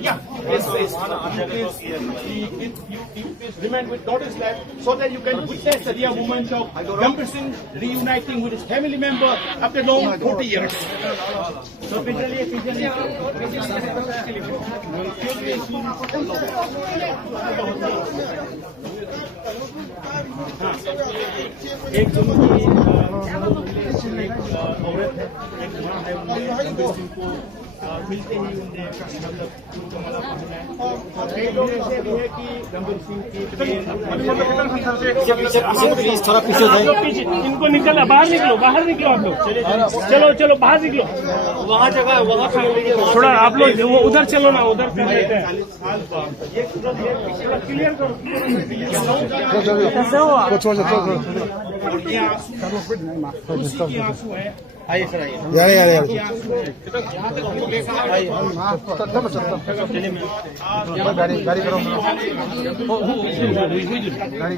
Yeah, yes. Remain with daughter's lap so that you can witness the real moment of Gambhir Singh reuniting with his family member after long 40 years. So, एक औरत है, एक माँ है, गंभीर सिंह को मिलते ही उन्हें मतलब कमला पहना है। कई लोग ऐसे भी है कि गंभीर सिंह की प्लीज थोड़ा पीछे जाइए। इनको निकला, बाहर निकलो आप लोग। चलो बाहर निकलो। वहाँ जगह वहाँ थोड़ा आप लोग वो उधर चलो ना, उधर कर लेते हैं। क्लियर करो। कैसे हुआ? आंसू है। आइए सर, आइए। गाड़ी करो। गाड़ी